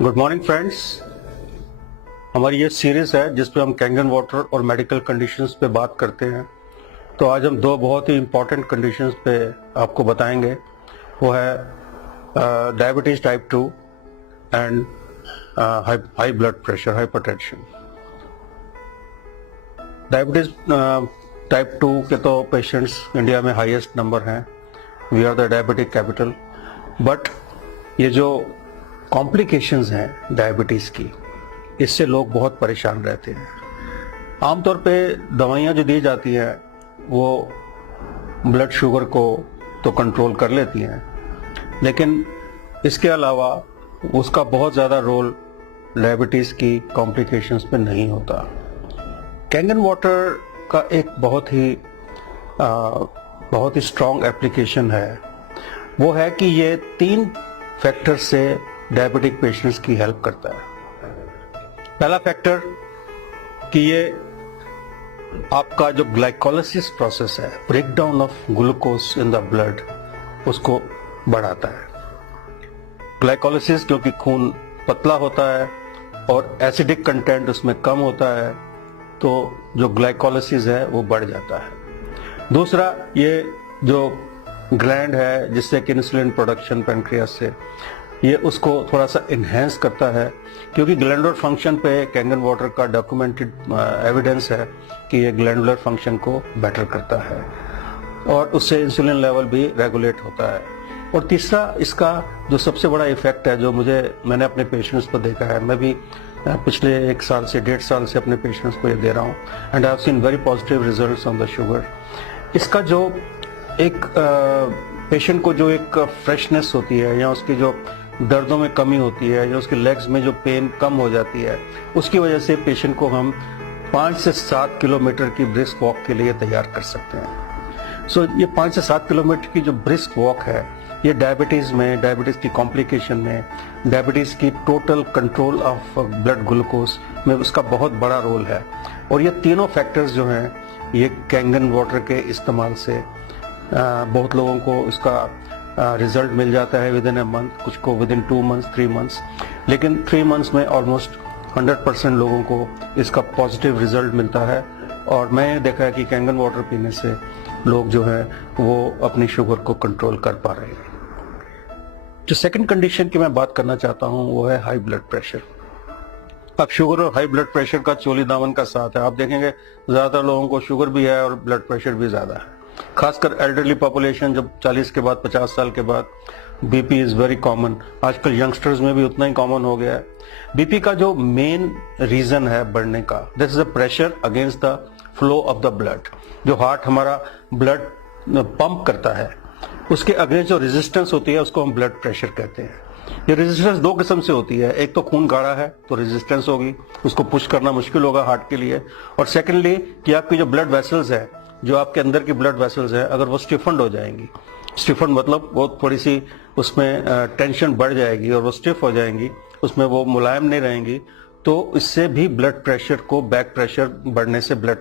Good morning friends. हमारी ये series है जिसपे हम कैंगन वाटर और मेडिकल कंडीशंस पे बात करते हैं। तो आज हम दो बहुत ही इम्पोर्टेंट कंडीशंस पे आपको बताएंगे। वो है diabetes type 2 and high blood pressure, hypertension. Diabetes type 2 के तो पेशेंट्स इंडिया में हाईएस्ट नंबर हैं। We are the diabetic capital. But ये जो कॉम्प्लिकेशंस हैं डायबिटीज की, इससे लोग बहुत परेशान रहते हैं। आमतौर पे दवाइयाँ जो दी जाती हैं वो ब्लड शुगर को तो कंट्रोल कर लेती हैं, लेकिन इसके अलावा उसका बहुत ज़्यादा रोल डायबिटीज़ की कॉम्प्लिकेशंस पे नहीं होता। कैंगन वाटर का एक बहुत ही स्ट्रॉन्ग एप्लीकेशन है। वो है कि ये 3 फैक्टर से डायबिटिक पेशेंट्स की हेल्प करता है। पहला फैक्टर कि ये आपका जो ग्लाइकोलाइसिस प्रोसेस है, break down of glucose in the blood, उसको बढ़ाता है। ग्लाइकोलाइसिस क्योंकि खून पतला होता है और एसिडिक कंटेंट उसमें कम होता है, तो जो ग्लाइकोलाइसिस है वो बढ़ जाता है। दूसरा, ये जो ग्लैंड है जिससे कि इंसुलिन प्रोडक्शन पैनक्रियास से, ये उसको थोड़ा सा इन्हेंस करता है, क्योंकि ग्लैंडुलर फंक्शन पे कैंगन वाटर का डॉक्यूमेंटेड एविडेंस है कि ये ग्लैंडुलर फंक्शन को बेटर करता है और उससे इंसुलिन लेवल भी रेगुलेट होता है। और तीसरा, इसका जो सबसे बड़ा इफेक्ट है, जो मैंने अपने पेशेंट्स को देखा है, मैं भी पिछले 1 साल से 1.5 साल से अपने पेशेंट्स को ये दे रहा हूँ, and I have seen very positive results on the sugar. इसका जो एक पेशेंट को जो एक फ्रेशनेस होती है, या उसकी जो दर्दों में कमी होती है, या उसके लेग्स में जो पेन कम हो जाती है, उसकी वजह से पेशेंट को हम 5 से 7 किलोमीटर की ब्रिस्क वॉक के लिए तैयार कर सकते हैं। सो ये 5 से 7 किलोमीटर की जो ब्रिस्क वॉक है, ये डायबिटीज़ की कॉम्प्लिकेशन में, डायबिटीज़ की total control of blood glucose में उसका बहुत बड़ा रोल है। और ये तीनों फैक्टर्स जो हैं, ये कैंगन वाटर के इस्तेमाल से बहुत लोगों को इसका रिजल्ट मिल जाता है विद इन अ मंथ, कुछ को विद इन 2 मंथ्स, 3 मंथ्स, लेकिन 3 मंथ्स में ऑलमोस्ट 100% लोगों को इसका पॉजिटिव रिजल्ट मिलता है। और मैं देखा है कि कैंगन वाटर पीने से लोग जो है वो अपनी शुगर को कंट्रोल कर पा रहे हैं। जो सेकंड कंडीशन की मैं बात करना चाहता हूँ वो है हाई ब्लड प्रेशर। अब शुगर और हाई ब्लड प्रेशर का चोली दामन का साथ है। आप देखेंगे ज्यादातर लोगों को शुगर भी है और ब्लड प्रेशर भी ज्यादा है, खासकर एल्डरली पॉपुलेशन, जब 40 के बाद 50 साल के बाद बीपी इज वेरी कॉमन। आजकल यंगस्टर्स में भी उतना ही कॉमन हो गया है। बीपी का जो मेन रीजन है बढ़ने का, this is a pressure against the flow of the blood. जो हार्ट हमारा ब्लड पंप करता है, उसके अगेंस्ट जो रेजिस्टेंस होती है उसको हम ब्लड प्रेशर कहते हैं। ये रेजिस्टेंस 2 किस्म से होती है। एक तो खून गाढ़ा है तो रेजिस्टेंस होगी, उसको पुश करना मुश्किल होगा हार्ट के लिए। और सेकेंडली कि आपकी जो ब्लड वेसल्स है, जो आपके अंदर की ब्लड वेसल्स है, अगर वो स्टिफन्ड हो जाएंगी, स्टिफन्ड मतलब वो थोड़ी सी उसमें टेंशन बढ़ जाएगी और वो स्टिफ हो जाएंगी, उसमें वो मुलायम नहीं रहेंगी, तो इससे भी ब्लड प्रेशर को, बैक प्रेशर बढ़ने से ब्लड